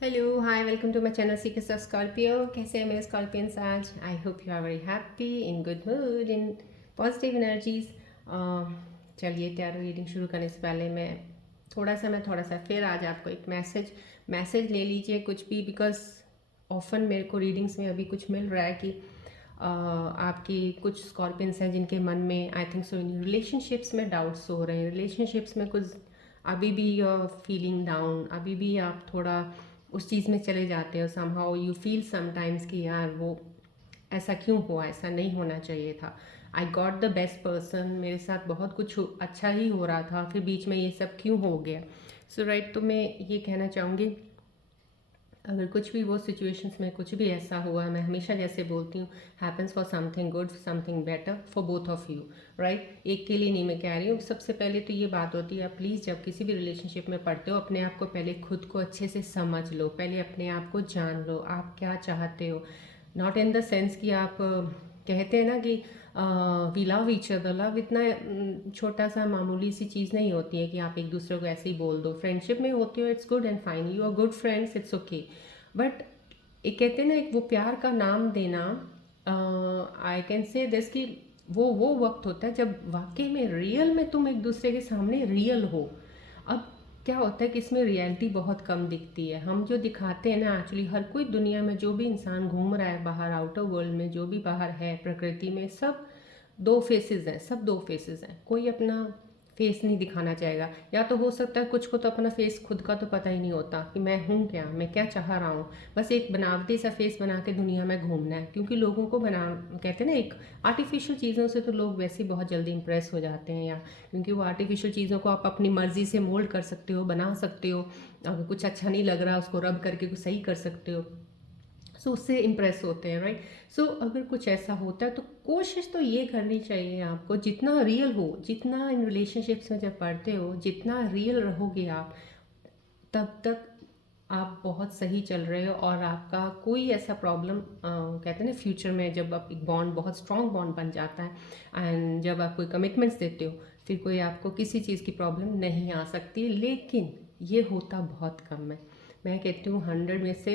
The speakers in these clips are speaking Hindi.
Hello hi welcome to my channel secrets of Scorpio. कैसे हैं मेरे स्कॉर्पियंस आज? I hope you are very happy, in good mood, in positive energies. चलिए टैरो रीडिंग शुरू करने से पहले मैं थोड़ा सा फिर आज आपको एक मैसेज ले लीजिए कुछ भी, बिकॉज ऑफन मेरे को रीडिंग्स में अभी कुछ मिल रहा है कि आपकी कुछ स्कॉर्पियंस हैं जिनके मन में I think so in relationships में डाउट्स हो रहे हैं। रिलेशनशिप्स में कुछ अभी भी फीलिंग डाउन, अभी भी आप थोड़ा उस चीज़ में चले जाते हो। समहाउ यू फील समटाइम्स कि यार वो ऐसा क्यों हुआ, ऐसा नहीं होना चाहिए था। I got the best person, मेरे साथ बहुत कुछ अच्छा ही हो रहा था, फिर बीच में ये सब क्यों हो गया। सो राइट, तो मैं ये कहना चाहूँगी अगर कुछ भी वो सिचुएशंस में कुछ भी ऐसा हुआ, मैं हमेशा जैसे बोलती हूँ, happens for something good, something better for both of you. Right, एक के लिए नहीं मैं कह रही हूँ। सबसे पहले तो ये बात होती है, आप प्लीज़ जब किसी भी रिलेशनशिप में पढ़ते हो, अपने आप को पहले खुद को अच्छे से समझ लो, पहले अपने आप को जान लो, आप क्या चाहते हो। नॉट इन द सेंस कि आप कहते हैं ना कि we love each other. Love इतना छोटा सा मामूली सी चीज़ नहीं होती है कि आप एक दूसरे को ऐसे ही बोल दो। फ्रेंडशिप में होती हो, it's good and fine, you are good friends, it's okay. But एक कहते हैं ना, एक वो प्यार का नाम देना, आई कैन से दिस कि वो वक्त होता है जब वाकई में रियल में तुम एक दूसरे के सामने रियल हो। अब क्या होता है कि इसमें रियलिटी बहुत कम दिखती है। हम जो दिखाते हैं ना, एक्चुअली हर कोई दुनिया में जो भी इंसान घूम रहा है बाहर, आउटर वर्ल्ड में जो भी बाहर है प्रकृति में, सब दो फेसेस हैं, सब दो फेसेस हैं। कोई अपना फेस नहीं दिखाना चाहेगा। या तो हो सकता है कुछ को तो अपना फेस खुद का तो पता ही नहीं होता कि मैं हूँ क्या, मैं क्या चाह रहा हूँ। बस एक बनावटी सा फेस बना के दुनिया में घूमना है, क्योंकि लोगों को बना कहते हैं ना, एक आर्टिफिशियल चीज़ों से तो लोग वैसे ही बहुत जल्दी इंप्रेस हो जाते हैं। या क्योंकि वो आर्टिफिशियल चीज़ों को आप अपनी मर्ज़ी से मोल्ड कर सकते हो, बना सकते हो। अगर कुछ अच्छा नहीं लग रहा उसको रब करके कुछ सही कर सकते हो। सो उससे इम्प्रेस होते हैं। राइट, सो अगर कुछ ऐसा होता है तो कोशिश तो ये करनी चाहिए आपको, जितना रियल हो, जितना इन रिलेशनशिप्स में जब पढ़ते हो, जितना रियल रहोगे आप, तब तक आप बहुत सही चल रहे हो। और आपका कोई ऐसा प्रॉब्लम कहते हैं ना, फ्यूचर में जब आप एक बॉन्ड, बहुत स्ट्रॉन्ग बॉन्ड बन जाता है एंड जब आप कोई कमिटमेंट्स देते हो, फिर कोई आपको किसी चीज़ की प्रॉब्लम नहीं आ सकती। लेकिन ये होता बहुत कम है। मैं कहती हूँ 100 में से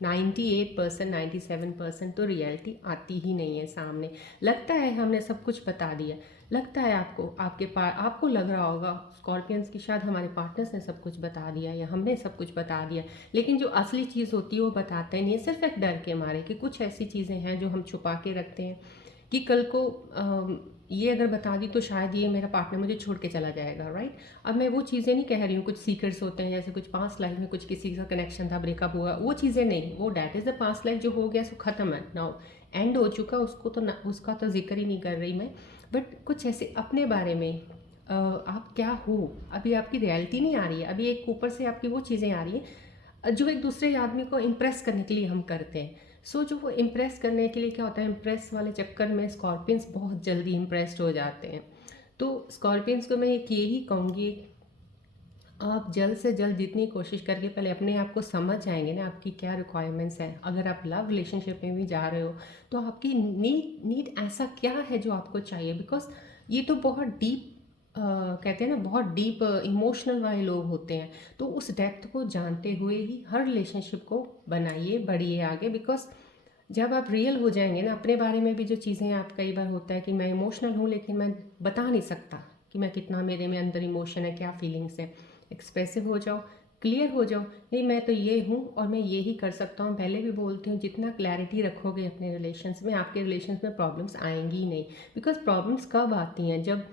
98%, 97% तो रियलिटी आती ही नहीं है सामने। लगता है हमने सब कुछ बता दिया, लगता है आपको, आपके पास आपको लग रहा होगा स्कॉर्पियंस की शायद हमारे पार्टनर्स ने सब कुछ बता दिया या हमने सब कुछ बता दिया। लेकिन जो असली चीज़ होती है वो बताते ही नहीं है, सिर्फ एक डर के मारे कि कुछ ऐसी चीज़ें हैं जो हम छुपा के रखते हैं कि कल को ये अगर बता दी तो शायद ये मेरा पार्टनर मुझे छोड़ के चला जाएगा। राइट, अब मैं वो चीज़ें नहीं कह रही हूँ, कुछ सीक्रेट्स होते हैं जैसे कुछ पास्ट लाइफ में कुछ किसी का कनेक्शन था, ब्रेकअप हुआ, वो चीज़ें नहीं। वो that is the past life, जो हो गया सो ख़त्म है, नाउ एंड हो चुका, उसको तो उसका तो जिक्र ही नहीं कर रही मैं। बट कुछ ऐसे अपने बारे में आप क्या हो, अभी आपकी रियलिटी नहीं आ रही है, अभी एक ऊपर से आपकी वो चीज़ें आ रही हैं जो एक दूसरे आदमी को इम्प्रेस करने के लिए हम करते हैं। सो जो वो इम्प्रेस करने के लिए क्या होता है, इम्प्रेस वाले चक्कर में स्कॉर्पियंस बहुत जल्दी इम्प्रेस्ड हो जाते हैं। तो स्कॉर्पियंस को मैं एक यही कहूँगी, आप जल्द से जल्द जितनी कोशिश करके पहले अपने आप को समझ जाएंगे ना, आपकी क्या रिक्वायरमेंट्स हैं। अगर आप लव रिलेशनशिप में भी जा रहे हो तो आपकी नीड ऐसा क्या है जो आपको चाहिए, बिकॉज ये तो बहुत डीप कहते हैं ना, बहुत डीप इमोशनल वाले लोग होते हैं। तो उस डेप्थ को जानते हुए ही हर रिलेशनशिप को बनाइए, बढ़िए आगे। बिकॉज जब आप रियल हो जाएंगे ना अपने बारे में भी, जो चीज़ें आप, कई बार होता है कि मैं इमोशनल हूँ लेकिन मैं बता नहीं सकता कि मैं कितना, मेरे में अंदर इमोशन है, क्या फीलिंग्स है। एक्सप्रेसिव हो जाओ, क्लियर हो जाओ, नहीं मैं तो ये हूँ और मैं ये ही कर सकता हूँ। पहले भी बोलती हूँ, जितना क्लैरिटी रखोगे अपने रिलेशंस में, आपके रिलेशंस में प्रॉब्लम्स आएंगी ही नहीं। बिकॉज प्रॉब्लम्स कब आती हैं, जब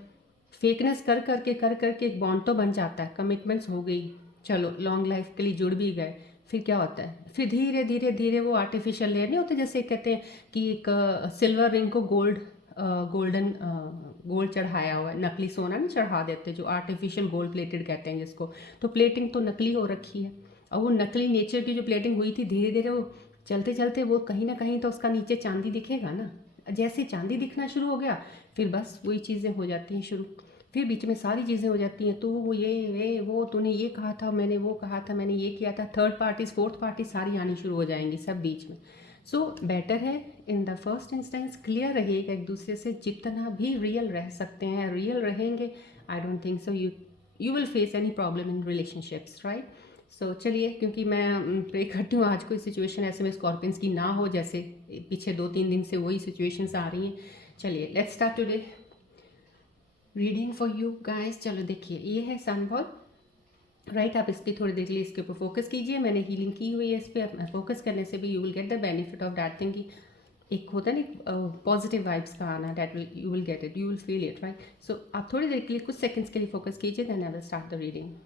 फेकनेस कर करके एक बॉन्ड तो बन जाता है, कमिटमेंट्स हो गई, चलो लॉन्ग लाइफ के लिए जुड़ भी गए। फिर क्या होता है, फिर धीरे धीरे धीरे वो आर्टिफिशियल लेयर नहीं होते, जैसे कहते हैं कि एक सिल्वर रिंग को गोल्डन गोल्ड चढ़ाया हुआ है, नकली सोना नहीं चढ़ा देते, जो आर्टिफिशियल गोल्ड प्लेटेड कहते हैं जिसको। तो प्लेटिंग तो नकली हो रखी है, और वो नकली नेचर की जो प्लेटिंग हुई थी, धीरे धीरे वो चलते चलते वो कहीं ना कहीं तो उसका नीचे चांदी दिखेगा ना। जैसे चांदी दिखना शुरू हो गया, फिर बस वही चीज़ें हो जाती हैं शुरू। फिर बीच में सारी चीज़ें हो जाती हैं, तो वो ये वे वो, तूने ये कहा था, मैंने वो कहा था, मैंने ये किया था, थर्ड पार्टीज फोर्थ पार्टी सारी आनी शुरू हो जाएंगी सब बीच में। सो बेटर है in the first instance clear रहिएगा एक दूसरे से, जितना भी रियल रह सकते हैं रियल रहेंगे। I don't think so you will face any problem in relationships. Right, चलिए, क्योंकि मैं प्रे करती हूँ आज कोई सिचुएशन ऐसे में स्कॉर्पियंस की ना हो, जैसे पीछे 2-3 दिन से वही सिचुएशंस आ रही हैं। चलिए let's start today reading for you guys. चलो देखिए, ये है सन बॉल, राइट। आप इसकी थोड़ी देर के लिए इसके ऊपर फोकस कीजिए। मैंने हीलिंग की हुई है इस पर। फोकस करने से भी you will get the benefit of that thing. एक होता है ना पॉजिटिव वाइब्स का आना, that will you will get it, you will feel it, right. So आप थोड़ी देर के लिए, कुछ सेकंड्स के लिए फोकस कीजिए, then I will start the reading.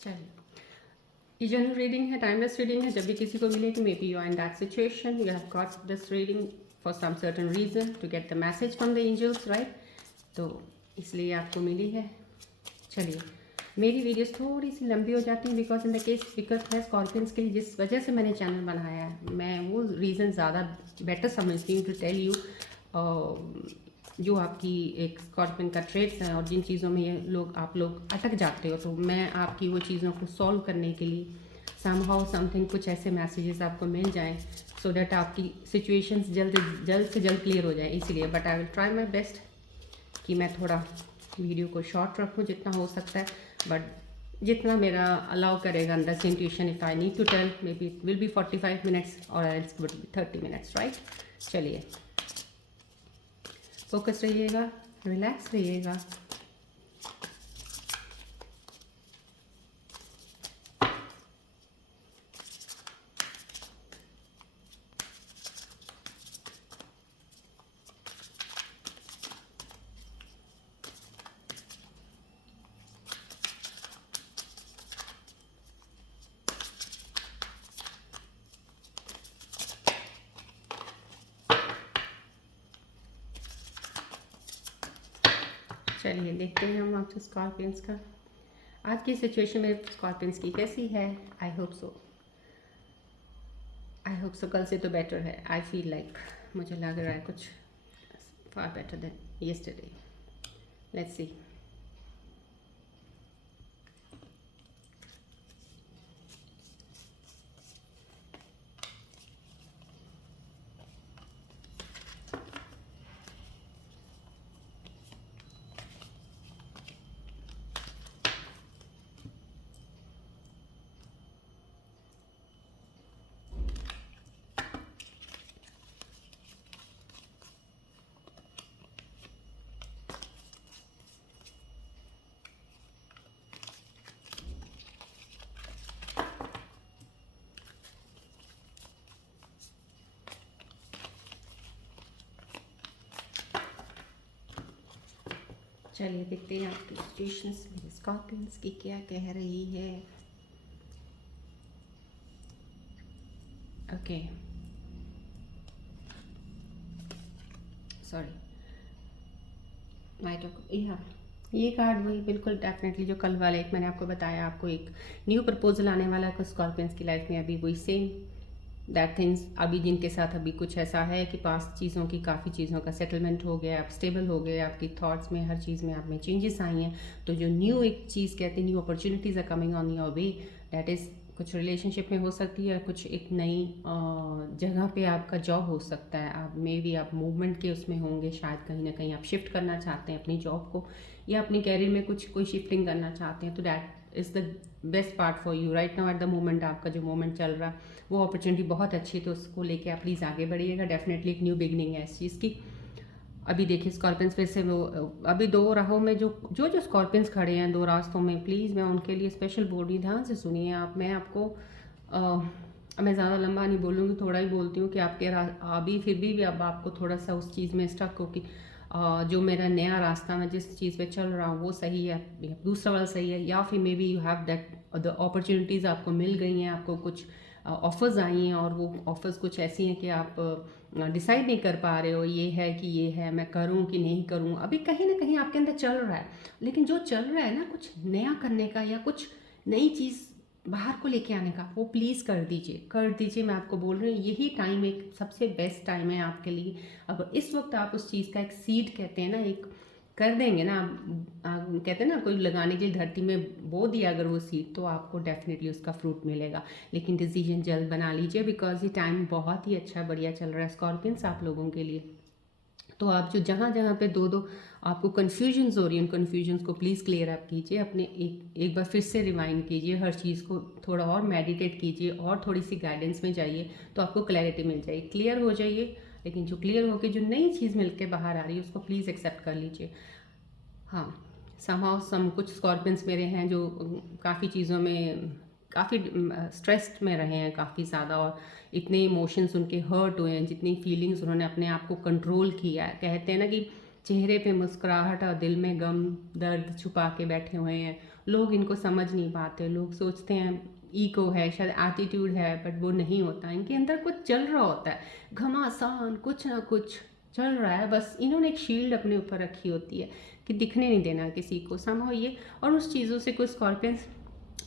चलिए, ये जनरल रीडिंग है, टाइमलेस रीडिंग है। जब भी किसी को मिले कि maybe you are in that situation, you have got this reading for some certain reason to get the message from the angels, right. तो इसलिए आपको मिली है। चलिए, मेरी वीडियोस थोड़ी सी लंबी हो जाती हैं बिकॉज मैं स्कॉर्पियंस के लिए जिस वजह से मैंने चैनल बनाया है, मैं वो रीज़न ज़्यादा बेटर समझती हूँ टू टेल यू जो आपकी एक स्कॉर्पियन का ट्रेड्स हैं और जिन चीज़ों में ये आप लोग अटक जाते हो, तो मैं आपकी वो चीज़ों को सॉल्व करने के लिए समहाउ समथिंग कुछ ऐसे मैसेजेस आपको मिल जाएं सो दैट आपकी सिचुएशंस जल्द से जल्द क्लियर हो जाए। इसीलिए but I will try my best कि मैं थोड़ा वीडियो को शॉर्ट रखूँ जितना हो सकता है, बट जितना मेरा अलाउ करेगा अंदर से intuition. If I need to tell, may B it will be 45 minutes और it's would be 30 minutes, right. चलिए, फोकस रहिएगा, रिलैक्स रहिएगा। चलिए देखते हैं हम आपसे स्कॉर्पियंस का आज की सिचुएशन में स्कॉर्पियंस की कैसी है। आई होप सो कल से तो बेटर है। आई फील लाइक मुझे लग रहा है कुछ far better than yesterday. Let's see. चलिए देखते हैं आपकी सिचुएशंस मेरे स्कॉर्पियंस की क्या कह रही है। ओके, सॉरी, नाइट ऑफ, ये कार्ड वही बिल्कुल डेफिनेटली जो कल वाला एक मैंने आपको बताया, आपको एक न्यू प्रपोजल आने वाला है स्कॉर्पियंस की लाइफ में। अभी वही सेम दैट थिंग्स, अभी जिनके साथ अभी कुछ ऐसा है कि पास चीज़ों की, काफ़ी चीज़ों का सेटलमेंट हो गया, आप स्टेबल हो गए, आपकी थॉट्स में, हर चीज़ में आप में चेंजेस आई हैं। तो जो न्यू एक चीज़ कहते हैं, new opportunities are coming on your way, that is कुछ रिलेशनशिप में हो सकती है, कुछ एक नई जगह पे आपका जॉब हो सकता है। आप मे बी आप मूवमेंट के उसमें होंगे, शायद कहीं ना कहीं आप शिफ्ट करना चाहते हैं अपनी जॉब को, या अपने कैरियर में कुछ कोई शिफ्टिंग करना चाहते हैं। तो that is the best part for you right now at the moment. आपका जो मोमेंट चल रहा है वो अपॉर्चुनिटी बहुत अच्छी है, तो उसको लेके आप प्लीज़ आगे बढ़िएगा। डेफिनेटली एक न्यू बिगनिंग है इस चीज़ की। अभी देखिए स्कॉर्पियंस फिर से वो अभी दो राहों में जो स्कॉर्पियंस खड़े हैं दो रास्तों में, प्लीज़ मैं उनके लिए स्पेशल बोल रही, ध्यान से सुनिए आप। मैं आपको मैं ज़्यादा लंबा नहीं बोलूँगी, थोड़ा ही बोलती हूँ कि आपके अभी फिर भी अब आपको थोड़ा सा उस चीज़ में स्टक हो कि जो मेरा नया रास्ता मैं जिस चीज़ पे चल रहा हूँ वो सही है या दूसरा वाला सही है, या फिर may be you have that the opportunities आपको मिल गई हैं, आपको कुछ ऑफ़र्स आई हैं और वो ऑफ़र्स कुछ ऐसी हैं कि आप डिसाइड नहीं कर पा रहे हो, ये है कि ये है, मैं करूँ कि नहीं करूँ। अभी कहीं ना कहीं आपके अंदर चल रहा है, लेकिन जो चल रहा है ना कुछ नया करने का या कुछ नई चीज़ बाहर को लेके आने का, वो प्लीज़ कर दीजिए। मैं आपको बोल रही हूँ यही टाइम एक सबसे बेस्ट टाइम है आपके लिए। अगर इस वक्त आप उस चीज़ का एक सीड कहते हैं ना, एक कर देंगे ना कहते हैं ना, कोई लगाने के लिए धरती में बो दिया अगर वो सीड, तो आपको डेफिनेटली उसका फ्रूट मिलेगा। लेकिन डिसीजन जल्द बना लीजिए, बिकॉज ये टाइम बहुत ही अच्छा बढ़िया चल रहा है स्कॉर्पियंस आप लोगों के लिए। तो आप जो जहाँ जहाँ पे दो दो आपको कन्फ्यूजन्स हो रही हैं, उन कन्फ्यूजन्स को प्लीज़ क्लियर अप कीजिए। अपने एक बार फिर से रिमाइंड कीजिए, हर चीज़ को थोड़ा और मेडिटेट कीजिए और थोड़ी सी गाइडेंस में जाइए, तो आपको क्लैरिटी मिल जाएगी, क्लियर हो जाइए। लेकिन जो क्लियर होकर जो नई चीज़ मिल के बाहर आ रही है उसको प्लीज़ एक्सेप्ट कर लीजिए। हाँ, समहाउ सम कुछ स्कॉर्पियंस मेरे हैं जो काफ़ी चीज़ों में काफ़ी स्ट्रेस्ड में रहे हैं काफ़ी ज़्यादा, और इतने इमोशंस उनके हर्ट हुए हैं, जितनी फीलिंग्स उन्होंने अपने आप को कंट्रोल किया है। कहते हैं ना कि चेहरे पे मुस्कुराहट और दिल में गम दर्द छुपा के बैठे हुए हैं। लोग इनको समझ नहीं पाते, लोग सोचते हैं ईगो है, शायद एटीट्यूड है, बट वो नहीं होता। इनके अंदर कुछ चल रहा होता है, घमासान कुछ ना कुछ चल रहा है। बस इन्होंने एक शील्ड अपने ऊपर रखी होती है कि दिखने नहीं देना किसी को, समहाउ ये। और उस चीज़ों से कुछ स्कॉर्पियंस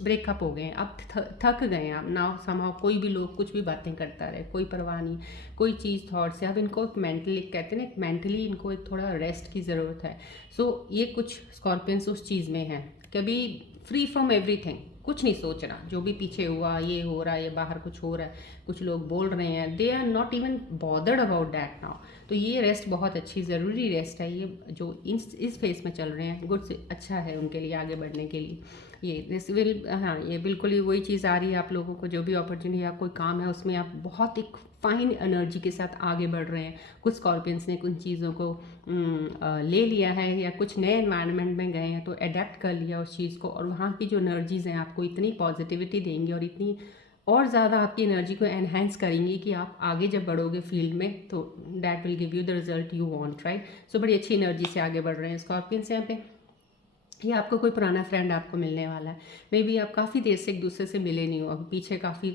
ब्रेकअप हो गए हैं, अब थक गए हैं। अब ना समहाउ कोई भी लोग कुछ भी बातें करता रहे, कोई परवाह नहीं, कोई चीज़ थॉट से। अब इनको एक मेंटली, कहते हैं ना, मेंटली इनको एक थोड़ा रेस्ट की ज़रूरत है। सो ये कुछ स्कॉर्पियंस उस चीज़ में हैं, कभी फ्री फ्रॉम एवरीथिंग, कुछ नहीं सोच रहा, जो भी पीछे हुआ, ये हो रहा है, ये बाहर कुछ हो रहा है, कुछ लोग बोल रहे हैं, they are not even bothered about that now. तो ये रेस्ट बहुत अच्छी ज़रूरी रेस्ट है, ये जो इस फेस में चल रहे हैं, गुड से अच्छा है उनके लिए आगे बढ़ने के लिए। ये दिस विल, हाँ, ये बिल्कुल ही वही चीज़ आ रही है आप लोगों को। जो भी अपॉर्चुनिटी या कोई काम है उसमें आप बहुत एक फाइन एनर्जी के साथ आगे बढ़ रहे हैं। कुछ स्कॉर्पियंस ने कुछ चीज़ों को ले लिया है, या कुछ नए एनवायरनमेंट में गए हैं तो अडेप्ट कर लिया उस चीज़ को, और वहाँ की जो एनर्जीज़ हैं आपको इतनी पॉजिटिविटी देंगी और इतनी और ज़्यादा आपकी एनर्जी को एनहेंस करेंगी कि आप आगे जब बढ़ोगे फील्ड में तो that will give you the result you want, right. So बड़ी अच्छी एनर्जी से आगे बढ़ रहे हैं स्कॉर्पियंस यहाँ पे। ये आपको कोई पुराना फ्रेंड आपको मिलने वाला है, मे बी आप काफ़ी देर से एक दूसरे से मिले नहीं हो, अब पीछे काफ़ी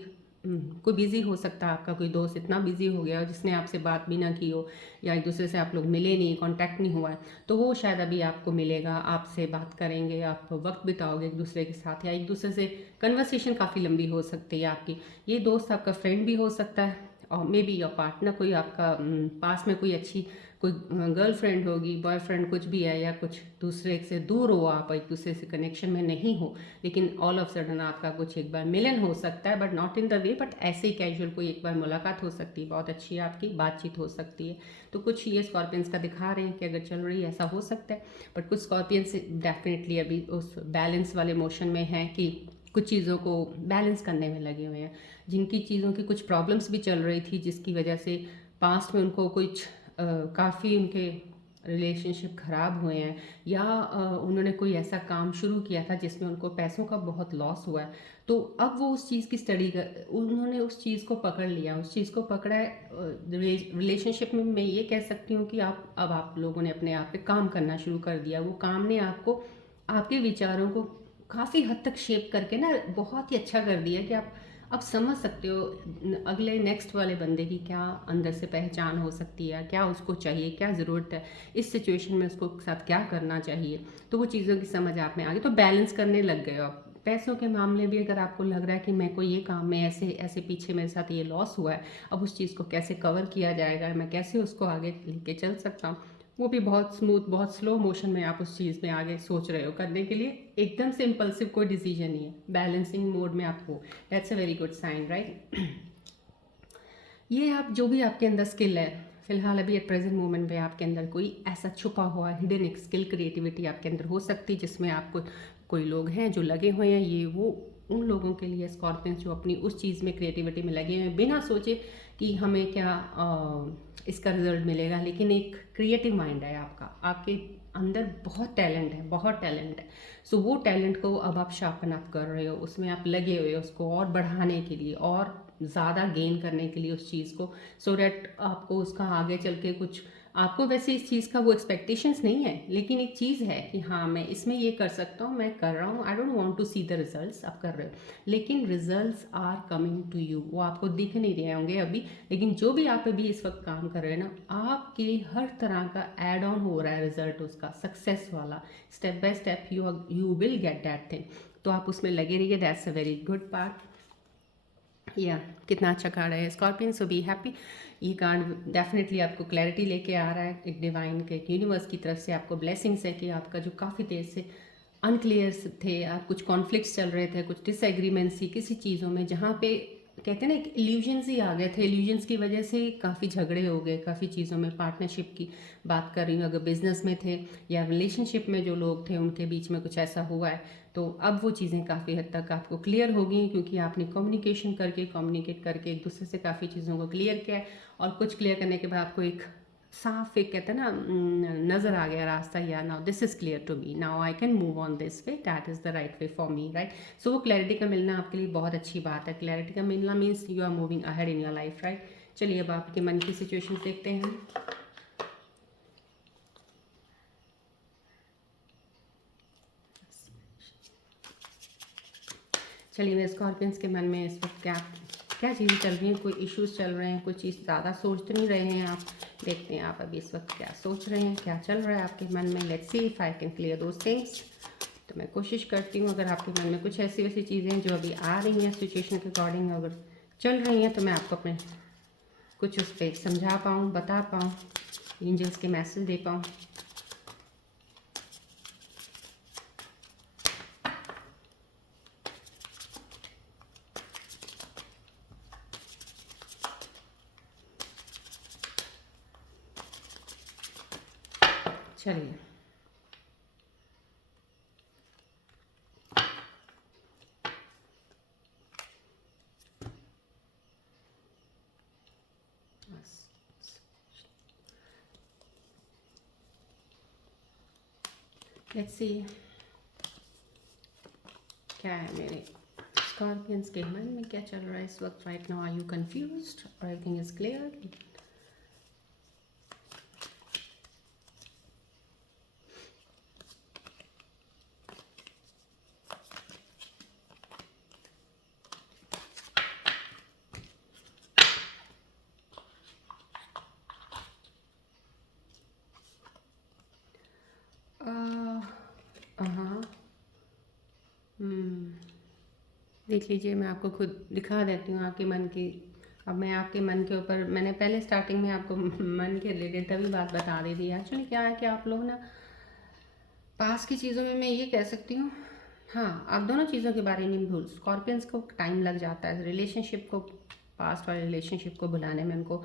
कोई बिज़ी हो सकता है, आपका कोई दोस्त इतना बिज़ी हो गया हो जिसने आपसे बात भी ना की हो, या एक दूसरे से आप लोग मिले नहीं, कांटेक्ट नहीं हुआ है, तो वो शायद अभी आपको मिलेगा, आपसे बात करेंगे, आप वक्त बिताओगे एक दूसरे के साथ, या एक दूसरे से कन्वर्सेशन काफ़ी लंबी हो सकती है आपकी। ये दोस्त आपका फ्रेंड भी हो सकता है, और मे बी योर पार्टनर, कोई आपका पास में कोई अच्छी कोई गर्लफ्रेंड होगी, बॉयफ्रेंड कुछ भी है, या कुछ दूसरे से दूर हो, आप एक दूसरे से कनेक्शन में नहीं हो, लेकिन ऑल ऑफ सडन आपका कुछ एक बार मिलन हो सकता है, but not in the way, but ऐसे ही कैजुअल कोई एक बार मुलाकात हो सकती है, बहुत अच्छी आपकी बातचीत हो सकती है। तो कुछ ये स्कॉर्पियंस का दिखा रहे हैं कि अगर चल रही है ऐसा हो सकता है, बट कुछ स्कॉर्पियंस डेफिनेटली अभी उस बैलेंस वाले मोशन में है कि कुछ चीज़ों को बैलेंस करने में लगे हुए हैं, जिनकी चीज़ों की कुछ प्रॉब्लम्स भी चल रही थी, जिसकी वजह से पास्ट में उनको कुछ काफ़ी उनके रिलेशनशिप ख़राब हुए हैं, या उन्होंने कोई ऐसा काम शुरू किया था जिसमें उनको पैसों का बहुत लॉस हुआ है। तो अब वो उस चीज़ की स्टडी कर, उन्होंने उस चीज़ को पकड़ लिया, उस चीज़ को पकड़ा है। रिलेशनशिप में मैं ये कह सकती हूँ कि आप लोगों ने अपने आप पे काम करना शुरू कर दिया। वो काम ने आपको, आपके विचारों को काफ़ी हद तक शेप करके ना बहुत ही अच्छा कर दिया कि आप समझ सकते हो अगले नेक्स्ट वाले बंदे की क्या अंदर से पहचान हो सकती है, क्या उसको चाहिए, क्या ज़रूरत है, इस सिचुएशन में उसको साथ क्या करना चाहिए। तो वो चीज़ों की समझ आप में आ गई, तो बैलेंस करने लग गए हो आप। पैसों के मामले भी अगर आपको लग रहा है कि मेरे को ये काम में ऐसे ऐसे पीछे मेरे साथ ये लॉस हुआ है, अब उस चीज़ को कैसे कवर किया जाएगा, मैं कैसे उसको आगे लेके चल सकता हूँ, वो भी बहुत स्मूथ, बहुत स्लो मोशन में आप उस चीज़ में आगे सोच रहे हो करने के लिए। एकदम से इम्पल्सिव कोई डिसीजन नहीं है, बैलेंसिंग मोड में आप हो। That's a very good sign, right. ये आप जो भी आपके अंदर स्किल है, फिलहाल अभी एट प्रेजेंट मोमेंट में आपके अंदर कोई ऐसा छुपा हुआ हिडन एक स्किल, क्रिएटिविटी आपके अंदर हो सकती है, जिसमें आपको कोई लोग हैं जो लगे हुए हैं। ये वो उन लोगों के लिए स्कॉर्पियंस जो अपनी उस चीज़ में, क्रिएटिविटी में लगे हुए हैं, बिना सोचे कि हमें क्या इसका रिजल्ट मिलेगा, लेकिन एक क्रिएटिव माइंड है आपका, आपके अंदर बहुत टैलेंट है, बहुत टैलेंट है। सो वो टैलेंट को अब आप शार्पन अप कर रहे हो, उसमें आप लगे हुए हो उसको और बढ़ाने के लिए और ज़्यादा गेन करने के लिए उस चीज़ को, सो डैट आपको उसका आगे चल के कुछ, आपको वैसे इस चीज़ का वो एक्सपेक्टेशंस नहीं है, लेकिन एक चीज़ है कि हाँ मैं इसमें ये कर सकता हूँ, मैं कर रहा हूँ, I don't want to see the results, आप कर रहे हो, लेकिन results are coming to you, वो आपको दिख नहीं रहे होंगे अभी, लेकिन जो भी आप अभी इस वक्त काम कर रहे हैं ना, आपके हर तरह का एड ऑन हो रहा है रिजल्ट उसका, सक्सेस वाला, step by step you will get that thing. तो आप उसमें लगे रहिए, that's a very good part. या कितना अच्छा कार्ड है स्कॉर्पियन, सो बी हैप्पी। ये कार्ड डेफिनेटली आपको क्लैरिटी लेके आ रहा है, एक डिवाइन के, एक यूनिवर्स की तरफ से आपको ब्लेसिंग्स है कि आपका जो काफ़ी देर से अनक्लियर थे, आप कुछ कॉन्फ्लिक्ट्स चल रहे थे, कुछ डिसएग्रीमेंट्स थी किसी चीज़ों में, जहाँ पे कहते हैं ना एक इल्यूजन्स ही आ गए थे, इल्यूजन्स की वजह से काफ़ी झगड़े हो गए काफ़ी चीज़ों में। पार्टनरशिप की बात कर रही हूँ, अगर बिजनेस में थे या रिलेशनशिप में जो लोग थे उनके बीच में कुछ ऐसा हुआ है, तो अब वो चीज़ें काफ़ी हद तक आपको क्लियर हो गई, क्योंकि आपने कम्युनिकेट करके एक दूसरे से काफ़ी चीज़ों को क्लियर किया है। और कुछ क्लियर करने के बाद आपको एक साफ, एक कहते हैं ना नज़र आ गया रास्ता, या now this is clear to me, now I can move on this way, that is the right way for me, right. So वो क्लैरिटी का मिलना आपके लिए बहुत अच्छी बात है। क्लैरिटी का मिलना means you are moving ahead in your life, right. चलिए अब आपके मन की सिचुएशन देखते हैं। चलिए मैं स्कॉर्पियंस के मन में इस वक्त क्या चीज़ें चल रही हैं, कोई इश्यूज चल रहे हैं, कोई चीज़ ज़्यादा सोच तो नहीं रहे हैं आप। देखते हैं आप अभी इस वक्त क्या सोच रहे हैं, क्या चल रहा है आपके मन में। Let's see if I can clear those things. तो मैं कोशिश करती हूँ, अगर आपके मन में कुछ ऐसी वैसी चीज़ें जो अभी आ रही हैं सिचुएशन के अकॉर्डिंग अगर चल रही हैं, तो मैं आपको अपने कुछ उस पर समझा पाऊँ, बता पाऊँ, एंजल्स के मैसेज दे पाऊँ। चलिए लेट्स सी क्या है मेरे स्कॉर्पियंस के मन में, क्या चल रहा है इस वक्त right now. Are you confused और एवरीथिंग इज क्लियर? हाँ, देख लीजिए, मैं आपको खुद दिखा देती हूँ आपके मन की। अब मैं आपके मन के ऊपर, मैंने पहले स्टार्टिंग में आपको मन के रिलेटेड तभी बात बता दी थी। एक्चुअली क्या है कि आप लोग ना पास की चीज़ों में मैं ये कह सकती हूँ, हाँ आप दोनों चीज़ों के बारे में भूल, स्कॉर्पियंस को टाइम लग जाता है रिलेशनशिप को, पास्ट वाले रिलेशनशिप को भुलाने में। उनको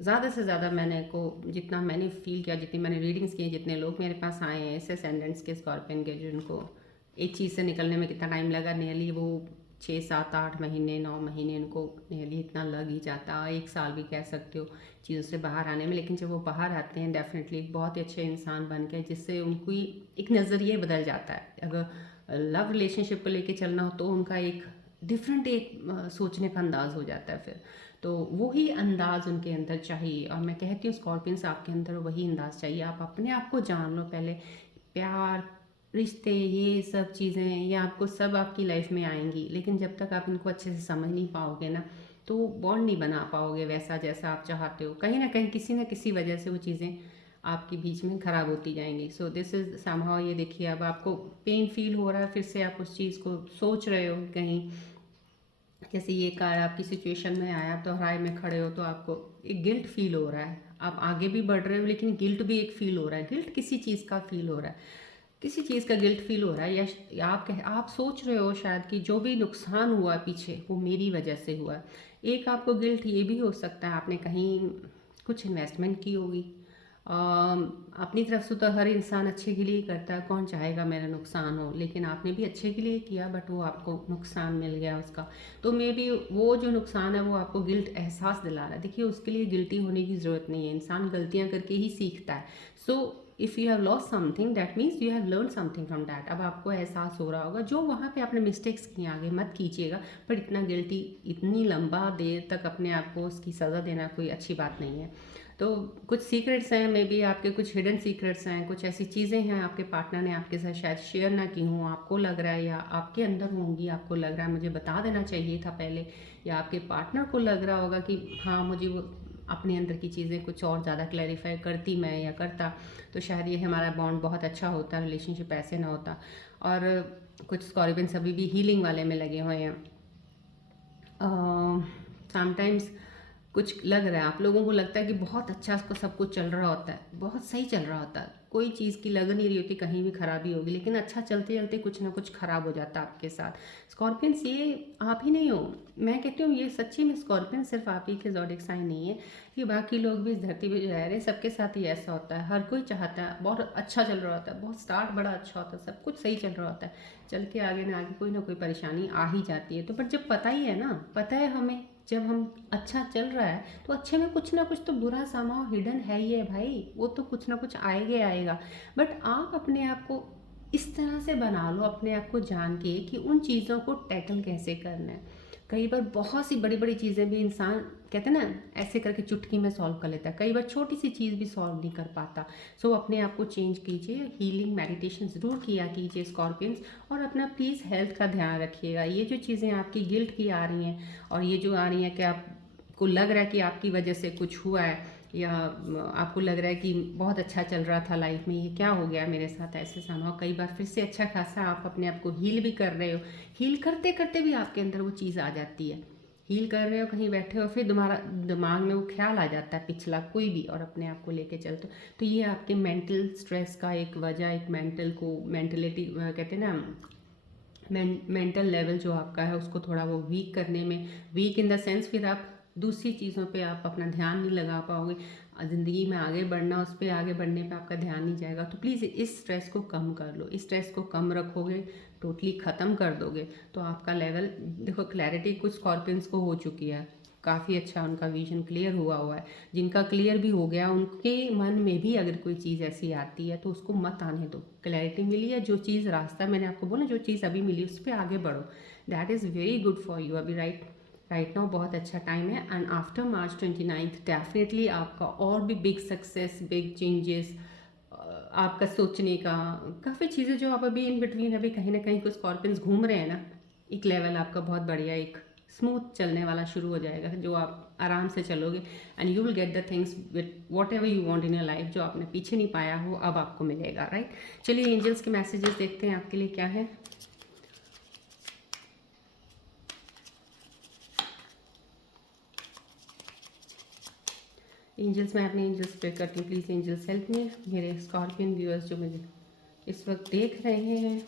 ज़्यादा से ज़्यादा मैंने को जितना मैंने फील किया, जितनी मैंने रीडिंग्स की, जितने लोग मेरे पास आए हैं ऐसे असेंडेंट्स के स्कॉर्पियन के, जिनको एक चीज़ से निकलने में कितना टाइम लगा, नियरली वो 6 7 8 महीने 9 महीने, उनको नियरली इतना लग ही जाता, 1 साल भी कह सकते हो चीज़ों से बाहर आने में। लेकिन जब वो बाहर आते हैं डेफिनेटली एक बहुत ही अच्छे इंसान बन के, जिससे उनको एक नज़रिए बदल जाता है। अगर लव रिलेशनशिप को लेके चलना हो तो उनका एक डिफरेंट एक सोचने का अंदाज़ हो जाता है फिर। तो वही अंदाज़ उनके अंदर चाहिए, और मैं कहती हूँ स्कॉर्पियंस आपके अंदर वही अंदाज़ चाहिए। आप अपने आप को जान लो पहले। प्यार, रिश्ते, ये सब चीज़ें ये आपको सब आपकी लाइफ में आएंगी, लेकिन जब तक आप इनको अच्छे से समझ नहीं पाओगे ना, तो बॉन्ड नहीं बना पाओगे वैसा जैसा आप चाहते हो। कहीं ना कहीं किसी न किसी वजह से वो चीज़ें आपके बीच में ख़राब होती जाएंगी। सो दिस इज़ समहाउ, ये देखिए अब आपको पेन फील हो रहा है, फिर से आप उस चीज़ को सोच रहे हो कहीं, जैसे ये कार्ड आपकी सिचुएशन में आया, तो हराए में खड़े हो, तो आपको एक गिल्ट फील हो रहा है। आप आगे भी बढ़ रहे हो लेकिन गिल्ट भी एक फील हो रहा है। गिल्ट किसी चीज़ का फील हो रहा है, किसी चीज़ का गिल्ट फील हो रहा है, या आप सोच रहे हो शायद कि जो भी नुकसान हुआ पीछे वो मेरी वजह से हुआ है। एक आपको गिल्ट ये भी हो सकता है, आपने कहीं कुछ इन्वेस्टमेंट की होगी। अपनी तरफ से तो हर इंसान अच्छे के लिए ही करता है, कौन चाहेगा मेरा नुकसान हो, लेकिन आपने भी अच्छे के लिए किया, बट वो आपको नुकसान मिल गया उसका। तो मे बी वो जो नुकसान है वो आपको गिल्ट एहसास दिला रहा है। देखिए उसके लिए गिल्टी होने की ज़रूरत नहीं है, इंसान गलतियाँ करके ही सीखता है। So if you have lost something that means you have learn something from that. अब आपको एहसास हो रहा होगा जो वहाँ पे आपने मिस्टेक्स किए, आगे मत कीजिएगा। पर इतना गिल्टी, इतनी लंबा देर तक अपने आप को उसकी सज़ा देना कोई अच्छी बात नहीं है। तो कुछ सीक्रेट्स हैं, मे बी आपके कुछ हिडन सीक्रेट्स हैं, कुछ ऐसी चीज़ें हैं आपके पार्टनर ने आपके साथ शायद शेयर ना की हों, आपको लग रहा है, या आपके अंदर होंगी, आपको लग रहा है मुझे बता देना चाहिए था पहले, या आपके पार्टनर को लग रहा होगा कि हाँ मुझे वो अपने अंदर की चीज़ें कुछ और ज़्यादा क्लैरिफाई करती मैं या करता, तो शायद ये हमारा बॉन्ड बहुत अच्छा होता, रिलेशनशिप ऐसे ना होता। और कुछ स्कॉर्पियंस अभी भी हीलिंग वाले में लगे हुए हैं, समटाइम्स कुछ लग रहा है, आप लोगों को लगता है कि बहुत अच्छा उसको सब कुछ चल रहा होता है, बहुत सही चल रहा होता है, कोई चीज़ की लग नहीं रही होती कहीं भी खराबी होगी, लेकिन अच्छा चलते चलते कुछ ना कुछ खराब हो जाता है आपके साथ। स्कॉर्पियंस ये आप ही नहीं हो, मैं कहती हूँ ये सच्ची में स्कॉर्पियन सिर्फ आप ही के ज़ोडिक साइन नहीं है, ये बाकी लोग भी इस धरती पे जो रह रहे हैं सबके साथ ही ऐसा होता है। हर कोई चाहता है, बहुत अच्छा चल रहा होता है, बहुत स्टार्ट बड़ा अच्छा होता है, सब कुछ सही चल रहा होता है, चल के आगे ना कोई परेशानी आ ही जाती है। तो पर जब पता ही है ना, पता है हमें जब हम अच्छा चल रहा है तो अच्छे में कुछ ना कुछ तो बुरा समाव हिडन है ही है भाई, वो तो कुछ ना कुछ आएगा ही आएगा। बट आप अपने आप को इस तरह से बना लो, अपने आप को जान के कि उन चीज़ों को टैकल कैसे करना है। कई बार बहुत सी बड़ी बड़ी चीज़ें भी इंसान कहते हैं ना ऐसे करके चुटकी में सॉल्व कर लेता है, कई बार छोटी सी चीज़ भी सॉल्व नहीं कर पाता। सो अपने आप को चेंज कीजिए, हीलिंग मेडिटेशन ज़रूर किया कीजिए स्कॉर्पियंस, और अपना प्लीज़ हेल्थ का ध्यान रखिएगा। ये जो चीज़ें आपकी गिल्ट की आ रही हैं और ये जो आ रही हैं कि आपको लग रहा है कि आपकी वजह से कुछ हुआ है, या आपको लग रहा है कि बहुत अच्छा चल रहा था लाइफ में, ये क्या हो गया मेरे साथ, ऐसे संभव कई बार फिर से अच्छा खासा आप अपने आप को हील भी कर रहे हो, हील करते करते भी आपके अंदर वो चीज़ आ जाती है। हील कर रहे हो, कहीं बैठे हो, फिर तुम्हारा दिमाग में वो ख्याल आ जाता है पिछला कोई भी, और अपने आप को लेके चलते हो। तो ये आपके मेंटल स्ट्रेस का एक वजह, एक मेंटल को मेंटलिटी कहते हैं ना, मेंटल लेवल जो आपका है उसको थोड़ा वो वीक करने में, वीक इन द सेंस फिर आप दूसरी चीज़ों पे आप अपना ध्यान नहीं लगा पाओगे, ज़िंदगी में आगे बढ़ना, उस पर आगे बढ़ने पे आपका ध्यान नहीं जाएगा। तो प्लीज़ इस स्ट्रेस को कम कर लो, इस स्ट्रेस को कम रखोगे, टोटली ख़त्म कर दोगे तो आपका लेवल देखो, क्लैरिटी कुछ स्कॉर्पियंस को हो चुकी है, काफ़ी अच्छा उनका विजन क्लियर हुआ है। जिनका क्लियर भी हो गया उनके मन में भी अगर कोई चीज़ ऐसी आती है तो उसको मत आने दो, क्लैरिटी मिली है, जो चीज़ रास्ता मैंने आपको बोला, जो चीज़ अभी मिली उस पर आगे बढ़ो, that is very good for you. अभी राइट नाउ बहुत अच्छा टाइम है, एंड आफ्टर मार्च 29 डेफिनेटली आपका और भी बिग सक्सेस, बिग चेंजेस, आपका सोचने का काफ़ी चीज़ें जो आप अभी इन बिटवीन अभी कहीं ना कहीं कुछ स्कॉर्पियंस घूम रहे हैं ना, एक लेवल आपका बहुत बढ़िया एक स्मूथ चलने वाला शुरू हो जाएगा, जो आप आराम से चलोगे, and you will get the things with what ever you want in your life, जो आपने पीछे नहीं पाया हो अब आपको मिलेगा, राइट। चलिए एंजल्स के मैसेजेस देखते हैं आपके लिए क्या है। एंजल्स, मैं अपने एंजल्स प्रे करती हूँ, प्लीज़ एंजल्स हेल्प मी। मेरे स्कॉर्पियन व्यूअर्स जो मुझे इस वक्त देख रहे हैं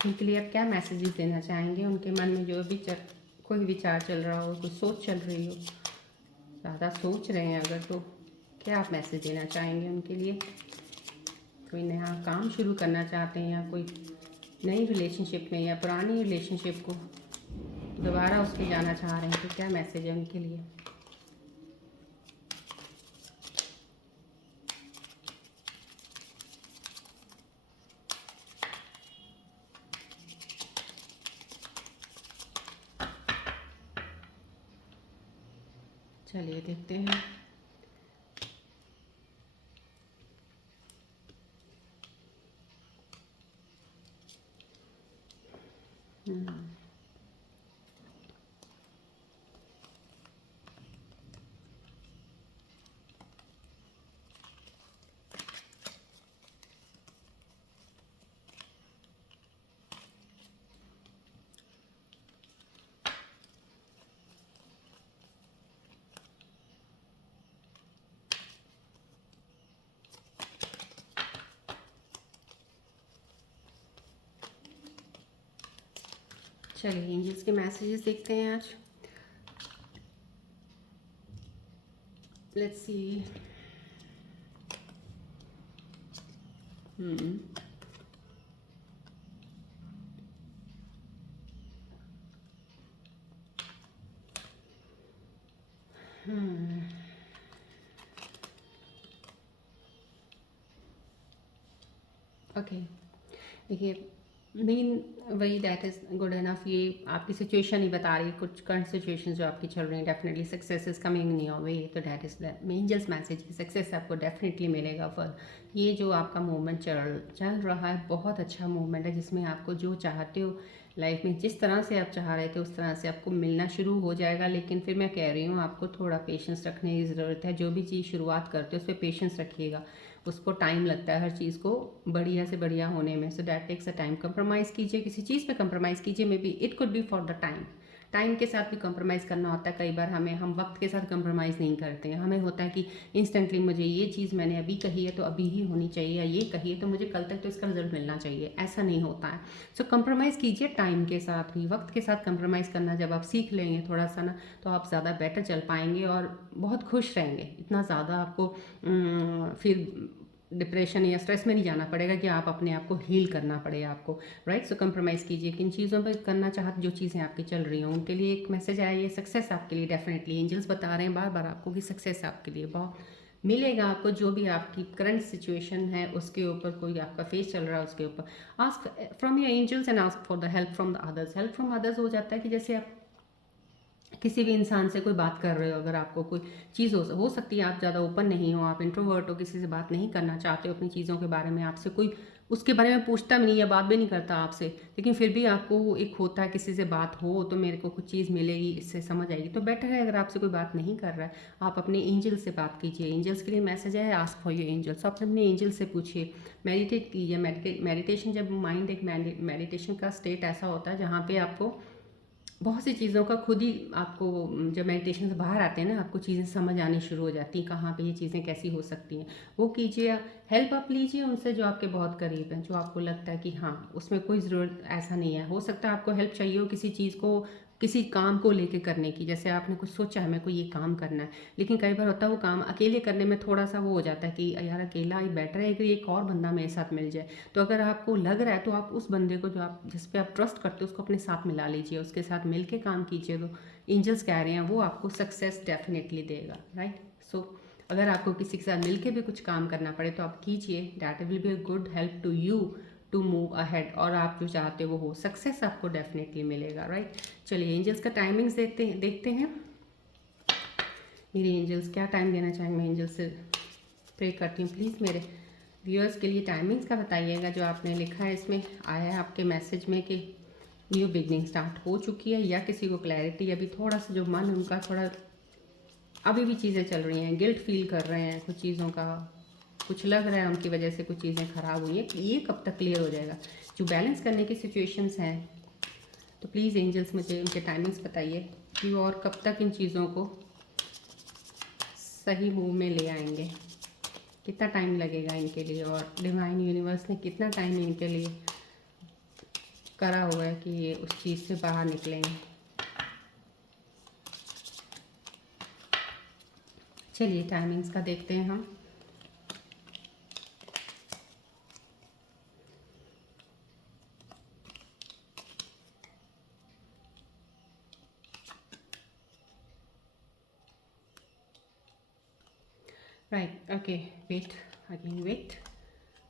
उनके लिए आप क्या मैसेजेस देना चाहेंगे, उनके मन में जो भी कोई विचार चल रहा हो, कोई सोच चल रही हो, ज़्यादा सोच रहे हैं अगर, तो क्या आप मैसेज देना चाहेंगे उनके लिए। कोई नया काम शुरू करना चाहते हैं या कोई नई रिलेशनशिप में या पुरानी रिलेशनशिप को दोबारा उसके जाना चाह रहे हैं, तो क्या मैसेज है उनके लिए। चलिए देखते हैं। चलिए एंजल्स के मैसेजेस देखते हैं आज। Let's see. ओके, देखिए मेन वही दैट इज़ गुड इनफ, ये आपकी सिचुएशन ही बता रही है, कुछ करंट सिचुएशन जो आपकी चल रही हैं, definitely success is coming in your way, तो that is the angels message, success आपको डेफिनेटली मिलेगा। फॉर ये जो आपका मूवमेंट चल रहा है, बहुत अच्छा मूवमेंट है, जिसमें आपको जो चाहते हो लाइफ में, जिस तरह से आप चाह रहे थे उस तरह से आपको मिलना शुरू हो जाएगा। लेकिन फिर मैं कह रही हूँ आपको थोड़ा पेशेंस रखने की ज़रूरत है, जो भी चीज़ शुरुआत करते हो उस पर पेशेंस रखिएगा, उसको टाइम लगता है हर चीज़ को बढ़िया से बढ़िया होने में, so that takes a time. Compromise कीजिए, किसी चीज़ पे कंप्रोमाइज़ कीजिए, may be it could be for the time, time के साथ भी कंप्रोमाइज़ करना होता है। कई बार हम वक्त के साथ कंप्रोमाइज़ नहीं करते हैं। हमें होता है कि इंस्टेंटली मुझे ये चीज़ मैंने अभी कही है तो अभी ही होनी चाहिए, या ये कही है तो मुझे कल तक तो इसका रिजल्ट मिलना चाहिए, ऐसा नहीं होता है। सो कंप्रोमाइज़ कीजिए टाइम के साथ भी, वक्त के साथ कंप्रोमाइज़ करना जब आप सीख लेंगे थोड़ा सा ना, तो आप ज़्यादा बेटर चल पाएंगे और बहुत खुश रहेंगे। इतना ज़्यादा आपको फिर डिप्रेशन या स्ट्रेस में नहीं जाना पड़ेगा कि आप अपने आप को हील करना पड़े आपको, राइट। सो कंप्रोमाइज़ कीजिए किन चीज़ों पर करना चाहते, जो चीज़ें आपकी चल रही हों उनके लिए एक मैसेज आया, ये सक्सेस आपके लिए डेफिनेटली एंजल्स बता रहे हैं बार बार आपको कि सक्सेस आपके लिए बहुत मिलेगा। आपको जो भी आपकी करंट सिचुएशन है उसके ऊपर, कोई आपका फेस चल रहा है उसके ऊपर, ask from your angels and ask for the help from the others. Help from others हो जाता है कि जैसे आप किसी भी इंसान से कोई बात कर रहे हो, अगर आपको कोई चीज़ हो सकती है, आप ज़्यादा ओपन नहीं हो, आप इंट्रोवर्ट हो, किसी से बात नहीं करना चाहते हो अपनी चीज़ों के बारे में, आपसे कोई उसके बारे में पूछता भी नहीं या बात भी नहीं करता आपसे, लेकिन फिर भी आपको एक होता है किसी से बात हो तो मेरे को कुछ चीज़ मिलेगी, इससे समझ आएगी। तो बेटर है अगर आपसे कोई बात नहीं कर रहा है, आप अपने एंजल से बात कीजिए। एंजल्स के लिए मैसेज है आस्क फॉर योर एंजल्स। आप अपने एंजल से पूछिए, मेडिटेट कीजिए। मेडिटेशन जब माइंड एक मेडिटेशन का स्टेट ऐसा होता है जहाँ पे आपको बहुत सी चीज़ों का खुद ही आपको, जब मेडिटेशन से बाहर आते हैं ना, आपको चीज़ें समझ आनी शुरू हो जाती हैं, कहाँ पे ये चीज़ें कैसी हो सकती हैं। वो कीजिए, हेल्प आप लीजिए उनसे जो आपके बहुत करीब हैं, जो आपको लगता है कि हाँ उसमें कोई ज़रूरत ऐसा नहीं है। हो सकता है आपको हेल्प चाहिए हो किसी चीज़ को, किसी काम को लेके करने की, जैसे आपने कुछ सोचा है मेरे को ये काम करना है, लेकिन कई बार होता है वो काम अकेले करने में थोड़ा सा वो हो जाता है कि यार अकेला ही बेटर है कि एक और बंदा मेरे साथ मिल जाए। तो अगर आपको लग रहा है तो आप उस बंदे को, जो आप जिस पे आप ट्रस्ट करते हो, उसको अपने साथ मिला लीजिए, उसके साथ मिल के काम कीजिए। तो एंजल्स कह रहे हैं वो आपको सक्सेस डेफिनेटली देगा, राइट। सो अगर आपको किसी के साथ मिल के भी कुछ काम करना पड़े तो आप कीजिए, that will be a good help to you to move ahead, और आप जो चाहते हो वो हो, सक्सेस आपको डेफिनेटली मिलेगा, राइट। चलिए एंजल्स का टाइमिंग्स देखते हैं मेरे एंजल्स क्या टाइम देना चाहेंगे। मैं एंजल्स से प्रे करती हूँ, प्लीज़ मेरे व्यूअर्स के लिए टाइमिंग्स का बताइएगा। जो आपने लिखा है इसमें आया है आपके मैसेज में कि न्यू बिगनिंग स्टार्ट हो चुकी है, या किसी को क्लैरिटी अभी थोड़ा सा, जो मन उनका थोड़ा अभी भी चीज़ें चल रही हैं, गिल्ट फील कर रहे हैं कुछ चीज़ों का, कुछ लग रहा है उनकी वजह से कुछ चीज़ें ख़राब हुई हैं, ये कब तक क्लियर हो जाएगा। जो बैलेंस करने की सिचुएशंस हैं, तो प्लीज़ एंजल्स मुझे उनके टाइमिंग्स बताइए कि और कब तक इन चीज़ों को सही मूव में ले आएंगे, कितना टाइम लगेगा इनके लिए, और डिवाइन यूनिवर्स ने कितना टाइम इनके लिए करा हुआ है कि ये उस चीज़ से बाहर निकलेंगे। चलिए टाइमिंग्स का देखते हैं हम। Right, okay, wait again, wait,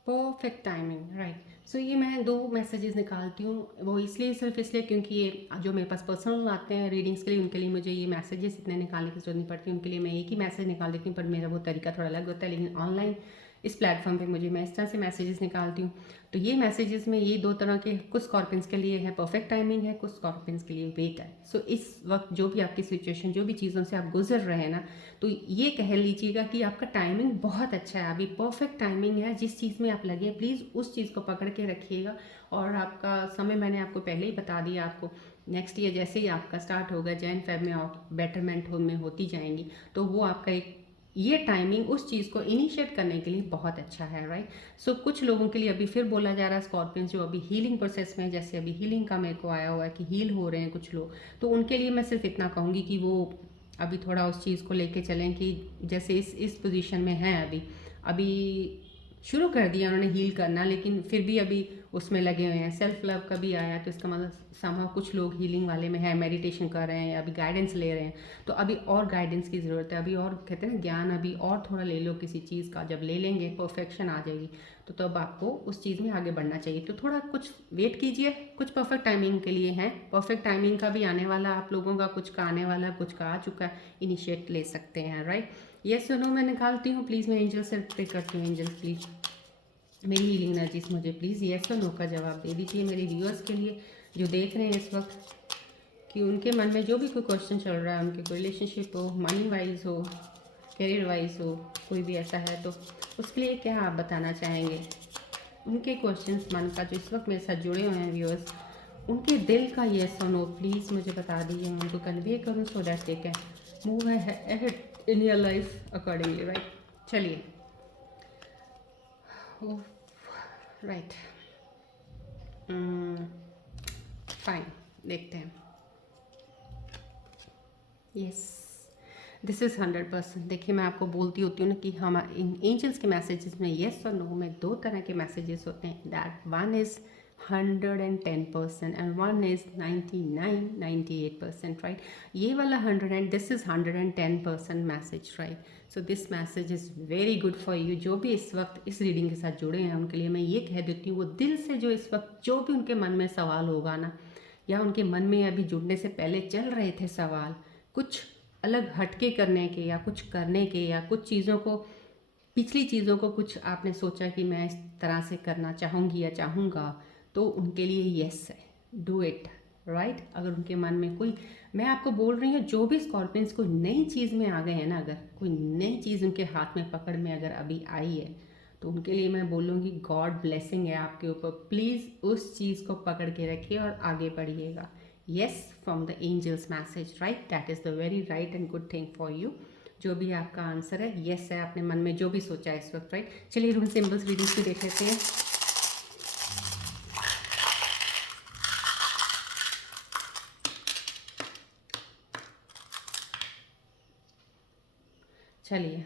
perfect timing, right. So ये मैं 2 मैसेजेस निकालती हूँ, वो इसलिए सिर्फ इसलिए क्योंकि ये जो मेरे पास पर्सनल आते हैं रीडिंग्स के लिए, उनके लिए मुझे ये मैसेजेस इतने निकालने की जरूरत नहीं पड़ती, उनके लिए मैं एक ही मैसेज निकाल देती हूँ, पर मेरा वो तरीका थोड़ा अलग होता है। लेकिन ऑनलाइन इस प्लेटफॉर्म पे मुझे, मैं इस तरह से मैसेजेस निकालती हूँ। तो ये मैसेजेस में ये 2 तरह के, कुछ स्कॉर्पियंस के लिए है परफेक्ट टाइमिंग है, कुछ स्कॉर्पियंस के लिए वेट है। सो इस वक्त जो भी आपकी सिचुएशन, जो भी चीज़ों से आप गुजर रहे हैं ना, तो ये कह लीजिएगा कि आपका टाइमिंग बहुत अच्छा है, अभी परफेक्ट टाइमिंग है। जिस चीज़ में आप लगे प्लीज़ उस चीज़ को पकड़ के रखिएगा। और आपका समय मैंने आपको पहले ही बता दिया, आपको नेक्स्ट ईयर जैसे ही आपका स्टार्ट होगा जैन फेब में, आप बेटरमेंट में होती जाएंगी, तो वो आपका एक ये टाइमिंग उस चीज़ को इनिशिएट करने के लिए बहुत अच्छा है, राइट। सो कुछ लोगों के लिए अभी फिर बोला जा रहा है, स्कॉर्पियंस जो अभी हीलिंग प्रोसेस में, जैसे अभी हीलिंग का मेरे को आया हुआ है कि हील हो रहे हैं कुछ लोग, तो उनके लिए मैं सिर्फ इतना कहूँगी कि वो अभी थोड़ा उस चीज़ को लेके चलें कि जैसे इस पोजीशन में हैं, अभी शुरू कर दिया उन्होंने हील करना, लेकिन फिर भी अभी उसमें लगे हुए हैं। सेल्फ लव का भी आया, तो इसका मतलब समहा कुछ लोग हीलिंग वाले में हैं, मेडिटेशन कर रहे हैं, अभी गाइडेंस ले रहे हैं, तो अभी और गाइडेंस की ज़रूरत है, अभी और कहते हैं ना ज्ञान, अभी और थोड़ा ले लो किसी चीज़ का, जब ले लेंगे परफेक्शन आ जाएगी, तो तब आपको उस चीज़ में आगे बढ़ना चाहिए। तो थोड़ा कुछ वेट कीजिए, कुछ परफेक्ट टाइमिंग के लिए हैं, परफेक्ट टाइमिंग का भी आने वाला, आप लोगों का कुछ का आने वाला, कुछ का आ चुका है, इनिशिएट ले सकते हैं, राइट। येस और नो मैं निकालती हूँ, प्लीज़ मैं एंजल से प्रे करती हूँ। एंजल्स प्लीज़ मेरी हीलिंग एनर्जीज मुझे प्लीज़ येस और नो का जवाब दे दीजिए मेरे व्यूअर्स के लिए जो देख रहे हैं इस वक्त, कि उनके मन में जो भी कोई क्वेश्चन चल रहा है, उनके कोई रिलेशनशिप हो, मनी वाइज हो, करियर वाइज हो, कोई भी ऐसा है, तो उसके लिए क्या आप बताना चाहेंगे। उनके क्वेश्चंस मन का जो इस वक्त मेरे साथ जुड़े हुए हैं व्यूअर्स, उनके दिल का येस और नो प्लीज़ मुझे बता दीजिए, मैं उनको कन्वे करूँ so that they can move ahead in your life accordingly, right. चलिए, राइट, फाइन, देखते हैं। Yes, this is 100%। देखिए, मैं आपको बोलती होती हूँ ना कि हम इन एंजल्स के मैसेजेस में येस और नो में दो तरह के मैसेजेस होते हैं। That one is 110% and one is 98%, right. ये वाला 100 and this is 110% message, right. So this message is very good for you. जो भी इस वक्त इस रीडिंग के साथ जुड़े हैं उनके लिए मैं ये कह देती हूँ, वो दिल से जो इस वक्त जो भी उनके मन में सवाल होगा ना, या उनके मन में अभी जुड़ने से पहले चल रहे थे सवाल, कुछ अलग हटके करने के या कुछ करने के, या कुछ चीज़ों को, पिछली चीज़ों को कुछ आपने सोचा कि मैं इस तरह से करना चाहूँगी या चाहूँगा, तो उनके लिए येस है, डू इट, राइट। अगर उनके मन में कोई, मैं आपको बोल रही हूँ, जो भी स्कॉर्पियंस को नई चीज़ में आ गए हैं ना, अगर कोई नई चीज़ उनके हाथ में पकड़ में अगर अभी आई है, तो उनके लिए मैं बोलूँगी गॉड ब्लेसिंग है आपके ऊपर। प्लीज़ उस चीज़ को पकड़ के रखिए और आगे बढ़िएगा। Yes from the angels message, right, that is the very right and good thing for you. जो भी आपका आंसर है येस है, आपने मन में जो भी सोचा है इस वक्त, राइट। चलिए रून सिंबल्स रीडिंग्स भी देख लेते हैं। चलिए,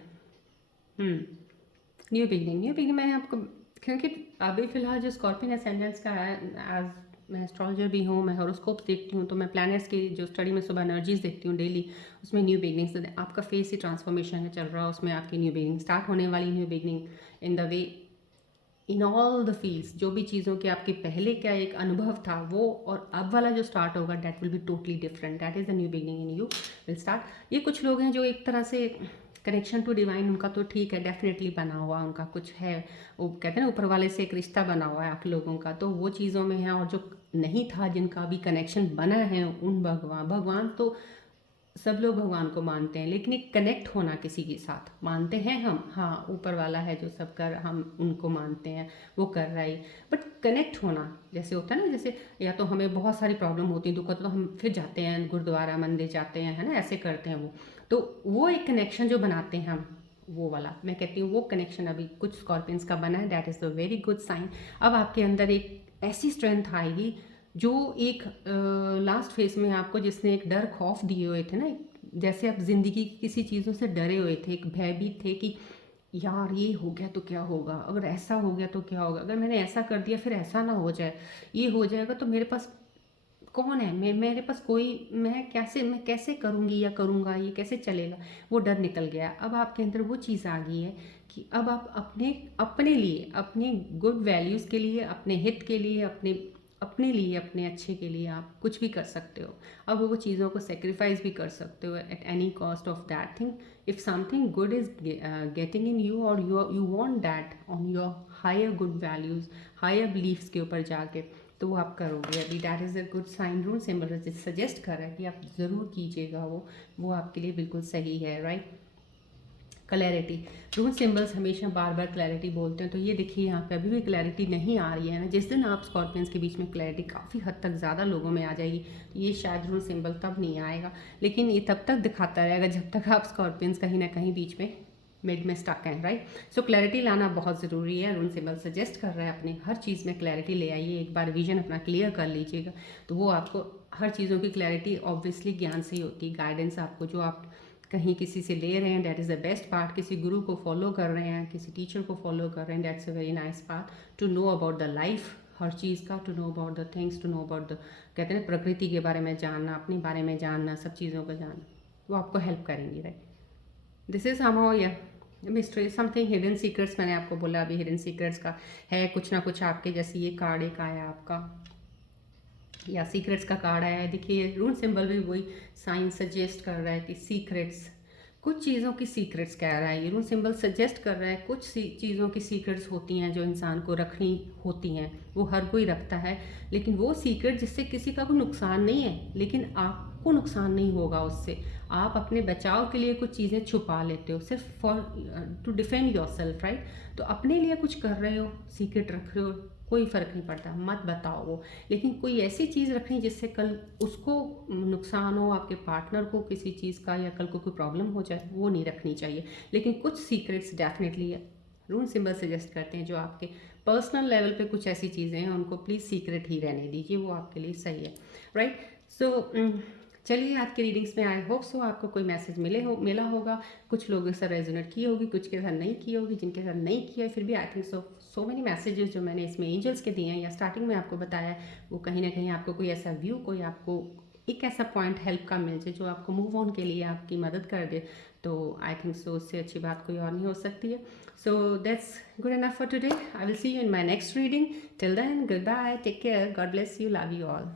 न्यू बिगनिंग मैंने आपको, क्योंकि अभी फ़िलहाल जो स्कॉर्पियन असेंडेंट्स का है, एज मैं एस्ट्रोलॉजर भी हूँ, मैं हॉरोस्कोप देखती हूँ, तो मैं प्लैनेट्स की जो स्टडी में सुबह एनर्जीज देखती हूँ डेली, उसमें न्यू बिगनिंग्स, आपका फेस ही ट्रांसफॉर्मेशन में चल रहा है, उसमें आपकी न्यू बिगनिंग स्टार्ट होने वाली, new beginning in the way, in all the fields. जो भी चीज़ों के आपके पहले क्या एक अनुभव था, वो और अब वाला जो स्टार्ट होगा, that will be totally different, that is the new beginning in you will start. ये कुछ लोग हैं जो एक तरह से कनेक्शन टू डिवाइन उनका तो ठीक है, डेफिनेटली बना हुआ उनका कुछ है, वो कहते हैं ना ऊपर वाले से एक रिश्ता बना हुआ है आप लोगों का, तो वो चीज़ों में है। और जो नहीं था, जिनका भी कनेक्शन बना है, उन भगवान तो सब लोग भगवान को मानते हैं, लेकिन एक कनेक्ट होना किसी के साथ, मानते हैं हम, हाँ ऊपर वाला है जो सब कर, हम उनको मानते हैं, वो कर रहा है, बट कनेक्ट होना जैसे होता है ना, जैसे या तो हमें बहुत सारी प्रॉब्लम होती है, दुख होता है, तो हम फिर जाते हैं गुरुद्वारा मंदिर जाते हैं, है ना, ऐसे करते हैं तो वो एक कनेक्शन जो बनाते हैं हम, वो वाला मैं कहती हूँ, वो कनेक्शन अभी कुछ स्कॉर्पियंस का बना है, that is the very good sign. अब आपके अंदर एक ऐसी स्ट्रेंथ आएगी जो एक लास्ट फेज में आपको जिसने एक डर खौफ दिए हुए थे ना, जैसे आप ज़िंदगी की किसी चीज़ों से डरे हुए थे, एक भयभीत थे कि यार ये हो गया तो क्या होगा, अगर ऐसा हो गया तो क्या होगा, अगर मैंने ऐसा कर दिया फिर ऐसा ना हो जाए, ये हो जाएगा तो मेरे पास कौन है, मेरे पास कोई, मैं कैसे करूँगी या करूँगा, ये कैसे चलेगा, वो डर निकल गया। अब आपके अंदर वो चीज़ आ गई है कि अब आप अपने अपने लिए, अपने गुड वैल्यूज़ के लिए, अपने हित के लिए, अपने लिए, अपने अच्छे के लिए आप कुछ भी कर सकते हो। अब वो चीज़ों को सेक्रीफाइस भी कर सकते हो at any cost of that thing. If something good is getting in you, और you want that on your higher good values, higher beliefs के ऊपर जाके, तो वो आप करोगे। अभी that is a good sign. Rule symbol suggest कर रहा है कि आप ज़रूर कीजिएगा, वो आपके लिए बिल्कुल सही है, राइट। क्लैरिटी, रूल सिंबल्स हमेशा बार बार क्लैरिटी बोलते हैं, तो ये देखिए यहाँ पे अभी भी क्लैरिटी नहीं आ रही है ना। जिस दिन आप स्कॉर्पियंस के बीच में क्लैरिटी काफ़ी हद तक ज़्यादा लोगों में आ जाएगी, तो ये शायद रूल सिंबल तब नहीं आएगा, लेकिन ये तब तक दिखाता रहेगा जब तक आप स्कॉर्पियंस कहीं ना कहीं बीच में मिड में स्टक हैं, राइट। सो क्लैरिटी लाना बहुत ज़रूरी है। रूल सिंबल सजेस्ट कर रहा है अपनी हर चीज़ में क्लैरिटी ले आइए, एक बार विजन अपना क्लियर कर लीजिएगा, तो वो आपको हर चीज़ों की क्लैरिटी ऑब्वियसली ज्ञान से ही होती है। गाइडेंस आपको जो आप कहीं किसी से ले रहे हैं, that is the best part. किसी गुरु को फॉलो कर रहे हैं, किसी टीचर को फॉलो कर रहे हैं, that's a very nice part to know about the life, हर चीज़ का to know about the things, to know about the, कहते हैं प्रकृति के बारे में जानना, अपने बारे में जानना, सब चीज़ों को जानना, वो आपको हेल्प करेंगी, राइट। दिस इज समहाउ या मिस्ट्री, समथिंग हिडन सीक्रेट्स, मैंने आपको बोला अभी हिडन सीक्रेट्स का है कुछ ना कुछ आपके, जैसे ये कार्ड एक आया आपका, या सीक्रेट्स का कार्ड आया है। देखिए रून सिंबल भी वही साइन सजेस्ट कर रहा है कि सीक्रेट्स, कुछ चीज़ों की सीक्रेट्स कह रहा है ये रून सिंबल, सजेस्ट कर रहा है कुछ चीज़ों की सीक्रेट्स होती हैं जो इंसान को रखनी होती हैं, वो हर कोई रखता है, लेकिन वो सीक्रेट जिससे किसी का कोई नुकसान नहीं है, लेकिन आपको नुकसान नहीं होगा उससे। आप अपने बचाव के लिए कुछ चीज़ें छुपा लेते हो सिर्फ for to defend yourself, right. तो अपने लिए कुछ कर रहे हो, सीक्रेट रख रहे हो, कोई फ़र्क नहीं पड़ता, मत बताओ वो। लेकिन कोई ऐसी चीज़ रखनी जिससे कल उसको नुकसान हो, आपके पार्टनर को किसी चीज़ का, या कल को कोई प्रॉब्लम हो जाए, वो नहीं रखनी चाहिए। लेकिन कुछ सीक्रेट्स डेफिनेटली रून सिंबल सजेस्ट करते हैं, जो आपके पर्सनल लेवल पे कुछ ऐसी चीज़ें हैं उनको प्लीज़ सीक्रेट ही रहने दीजिए, वो आपके लिए सही है, राइट। सो चलिए, आज के रीडिंग्स में आई होप सो आपको कोई मैसेज मिला होगा। कुछ लोगों के साथ रेजोनेट की होगी, कुछ के साथ नहीं की होगी, जिनके साथ नहीं किया फिर भी I think so many messages जो मैंने इसमें एंजल्स के दिए हैं या स्टार्टिंग में आपको बताया है, वो कहीं ना कहीं आपको कोई ऐसा व्यू, कोई आपको एक ऐसा पॉइंट हेल्प का मिल जाए जो आपको मूव ऑन के लिए आपकी मदद कर दे, तो आई थिंक सो उससे अच्छी बात कोई और नहीं हो सकती है। So that's good enough for today. I will see you in my next reading. Till then, goodbye, take care, God bless you, love you all.